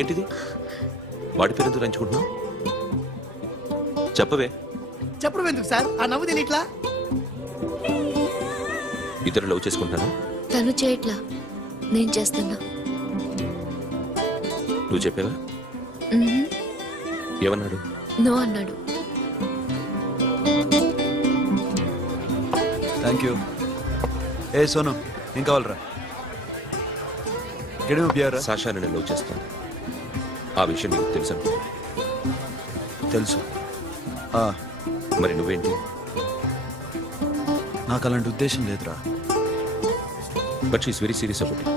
ఏంటిది? వాడి పేరు ఎందుకు రంచుకుంటున్నావు? చెప్పవే. చెప్పడం ఎందుకు సార్? ఆ నవ్వు తెలియట్లా? ఇద్దరు లవ్ చేసుకుంటాను. తను చేయట్లా, నేను చేస్తున్నా. నువ్వు చెప్పావా? ఏమన్నాడు? నో అన్నాడు. Thank you. ఏ సోను, ఏం కావాలరా? గడిమ బియారా? సాషా నేను లవ్ చేస్తాను. ఆ విషయం నీకు తెలుసు అనుకో. తెలుసు. మరి నువ్వేంటి? నాకు అలాంటి ఉద్దేశం లేదురా. But she's very serious about it.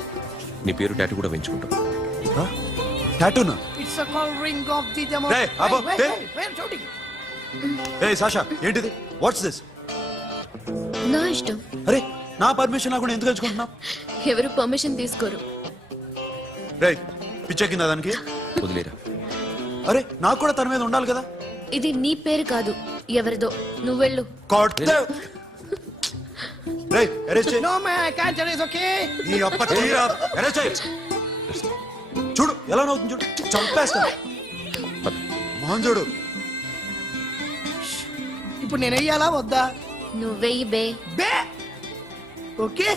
నీ పేరు టాటూ కూడా వేయించుకుంటాం. టాటూనా? It's a call ring of the demo. Hey, Abba, wait, hey. wait, I'm shouting. ఏ సాషా, ఏంటిది? What's this? నా ఇష్టం. అరే, నా పర్మిషన్ లేకుండా ఎందుకు ఎంచుకుంటున్నావు? ఎవరు పర్మిషన్ తీసుకోరు. రే, పిచ్చెక్కిందా దానికి? వదిలేరా. అరే, నాకు కూడా తన మీద ఉండాలి కదా. ఇది నీ పేరు కాదు, ఎవరిదో. నువ్వెళ్ళు. రే, అరెస్ట్ చేయి. No, man, I can't. It's okay. ఈ అప్ప తీరా, అరెస్ట్ చేయి. చూడు ఎలా నవ్వుతుంది, చూడు. చంపేస్తా. మోహన్ చూడు. ఇప్పుడు నేను వెయ్యాలా వద్దా? నువ్వెయ్యి బే. బే ఓకే.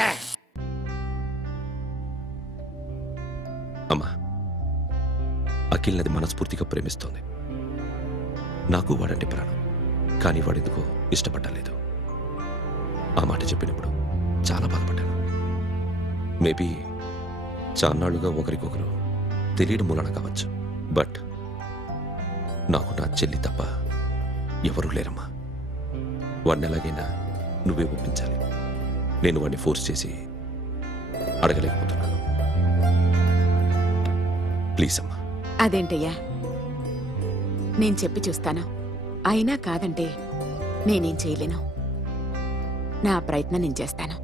దా అమ్మా, అఖిల్ నది మనస్ఫూర్తిగా ప్రేమిస్తోంది. నాకు వాడంటే ప్రాణం. కానీ వాడెందుకో ఇష్టపడలేదు. ఆ మాట చెప్పినప్పుడు చాలా బాధపడ్డాను. మేబీ చాన్నాళ్లుగా ఒకరికొకరు తెలియడం మూలన కావచ్చు. బట్ నాకు నా చెల్లి తప్ప ఎవరూ లేరమ్మా. వాడిని ఎలాగైనా నువ్వే ఒప్పించాలి. నేను వాడిని ఫోర్స్ చేసి అడగలేకపోతున్నాను. ప్లీజ్ అమ్మా. అదేంటయ్యా, నేను చెప్పి చూస్తాను. అయినా కాదంటే నేనేం చేయలేను. నా ప్రయత్నం నేను చేస్తాను.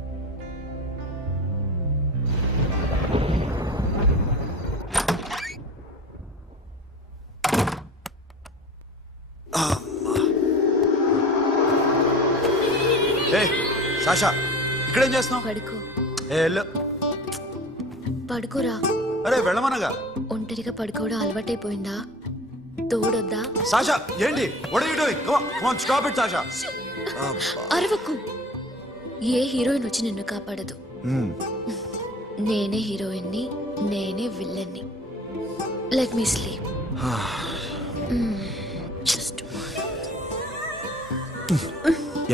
ఏ సాషా, ఇక్కడేం చేస్తున్నావు? పడుకో. పడుకోరా. అరే వెళ్ళమనగా. ఒంటరిగా పడుకోవడం అలవాటైపోయిందా? తోడొద్దా? సాషా, ఏంటి? What are you doing? Come on, come on, stop it, Sasha. అరవకు. ఏ హీరోయిన్ వచ్చి నిన్ను కాపాడదు. నేనే హీరోయిన్ని, నేనే విల్లన్ని. Let me sleep. జస్ట్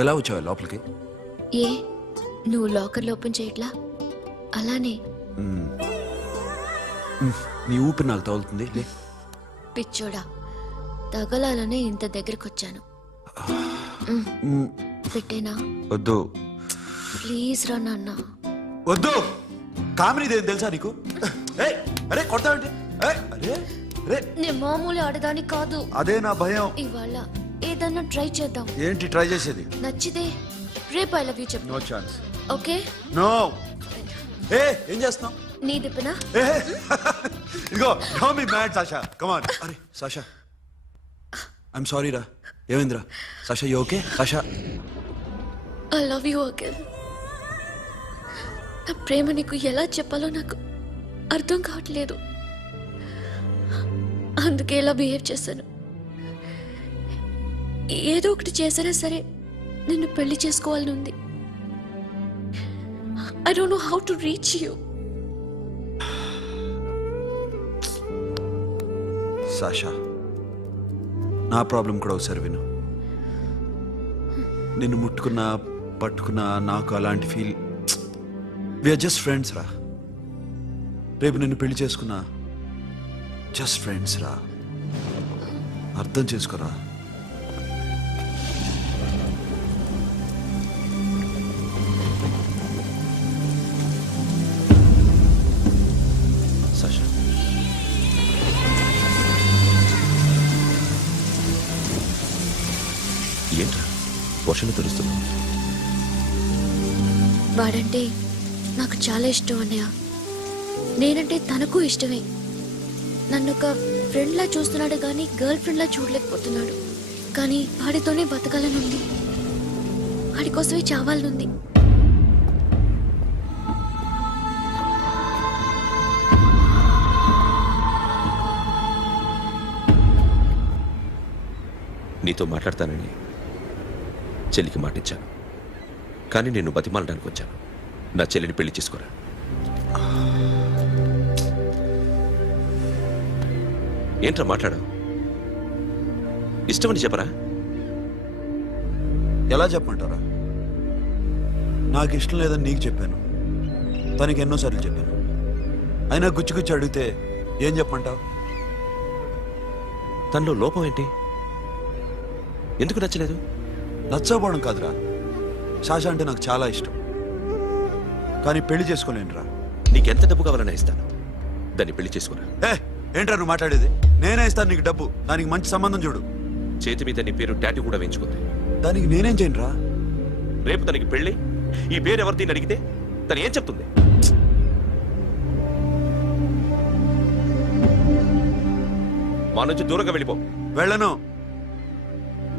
ఎలా వచ్చావు లోపలికి? ఏ నువ్వు లాకర్లో ఓపెన్ చేయట్లా? అలానే. నీ ఊపిరి నాకు తగులుతుంది. పిచ్చోడా, తగలాలనే ఇంత దగ్గరకొచ్చాను. పెట్టేనా? వద్దు. ప్లీజ్ రా నాన్న. వద్దు. కామెడీ తెలుసా నీకు? అరే కొడతావంటే? అరే నేను మామూలు ఆడదాని కాదు. అదే నా భయం. ఇవాళ ఏదన్నా ట్రై చేద్దాం. ఏంటి ట్రై చేసేది? నచ్చితే రేపు ఐ లవ్ యూ చెప్పు. No chance. ఓకే? నో. ఏం చేస్తున్నావు? నీ దిప్పనా? ఇదిగో, don't be mad Sasha. Come on. అరే సాషా, ఐఎమ్ సారీ రా. ఏమైందిరా? Sasha, you okay? Sasha, I love you again. నా ప్రేమ నీకు ఎలా చెప్పాలో నాకు అర్థం కావట్లేదు. అందుకే ఇలా బిహేవ్ చేశాను. ఏదో ఒకటి చేసినా సరే నిన్ను పెళ్లి చేసుకోవాలని ఉంది. I don't know how to reach you. Sasha, నా ప్రాబ్లం కూడా ఒకసారి విను. నిన్ను ముట్టుకున్నా పట్టుకున్నా నాకు అలాంటి ఫీల్. వీఆర్ జస్ట్ ఫ్రెండ్స్ రా. రేపు నిన్ను పెళ్లి చేసుకున్నా జస్ట్ ఫ్రెండ్స్ రా. అర్థం చేసుకోరా. సాషా, ఏంట్రా వర్షంలో తెలుస్తున్నావు? వాడంటే నాకు చాలా ఇష్టం అన్నయ్య. నేనంటే తనకు ఇష్టమే. నన్ను ఒక ఫ్రెండ్లా చూస్తున్నాడు కానీ గర్ల్ ఫ్రెండ్లా చూడలేకపోతున్నాడు. కానీ వాడితోనే బతకాలనుంది, వాడి కోసమే చావాలనుంది. నీతో మాట్లాడతానని చెల్లికి మాటిచ్చాను, కానీ నేను బతిమాలడానికి వచ్చాను. నా చెల్లిని పెళ్లి చేసుకోరా. ఏంట్రా మాట్లాడు? ఇష్టమని చెప్పరా? ఎలా చెప్పమంటారా? నాకు ఇష్టం లేదని నీకు చెప్పాను, తనకి ఎన్నోసార్లు చెప్పాను. అయినా గుచ్చి అడిగితే ఏం చెప్పమంటావు? తనలో లోపం ఏంటి? ఎందుకు నచ్చలేదు? నచ్చకపోవడం కాదురా, శాష అంటే నాకు చాలా ఇష్టం, కానీ పెళ్లి చేసుకోలేనురా. నీకెంత డబ్బు కావాలన్నా ఇస్తాను, దాన్ని పెళ్లి చేసుకోరా. ఏంట్రా నువ్వు మాట్లాడేది? నేనే ఇస్తాను నీకు డబ్బు, దానికి మంచి సంబంధం చూడు. చేతి మీద నీ పేరు టాటూ కూడా వేయించుకుంది. దానికి నేనేం చేయనురా? రేపు తనకి పెళ్లి, ఈ పేరు ఎవరిని అడిగితే తను ఏం చెప్తుంది? మా నుంచి దూరంగా వెళ్ళిపో. వెళ్ళను.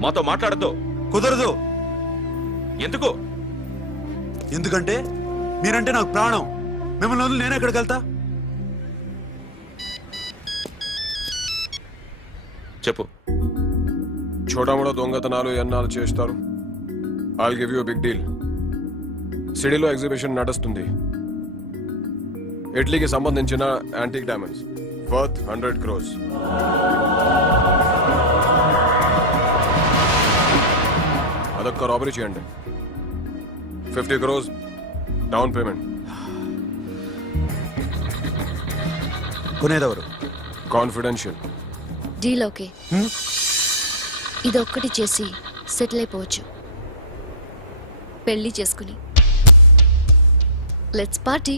మాతో మాట్లాడద్దు. కుదరదు. ఎందుకు? ఎందుకంటే మీరంటే నాకు ప్రాణం. మిమ్మల్ని వదిలి నేను ఎక్కడికి వెళ్తా? చెప్పు. చోటామోటా దొంగతనాలు ఎన్నాళ్ళు చేస్తారు? I'll give you big deal. సిటీలో ఎగ్జిబిషన్ నడుస్తుంది. ఇటలీకి సంబంధించిన యాంటిక్ డైమండ్స్ వర్త్ 100 crores. అదొక్క రాబరీ చేయండి. 50 crores డౌన్ పేమెంట్. కొనేదెవరు? కాన్ఫిడెన్షియల్. Deal okay. ఇదొక్కటి చేసి సెటిల్ అయిపోవచ్చు. పెళ్లి చేసుకుని లెట్స్ పార్టీ.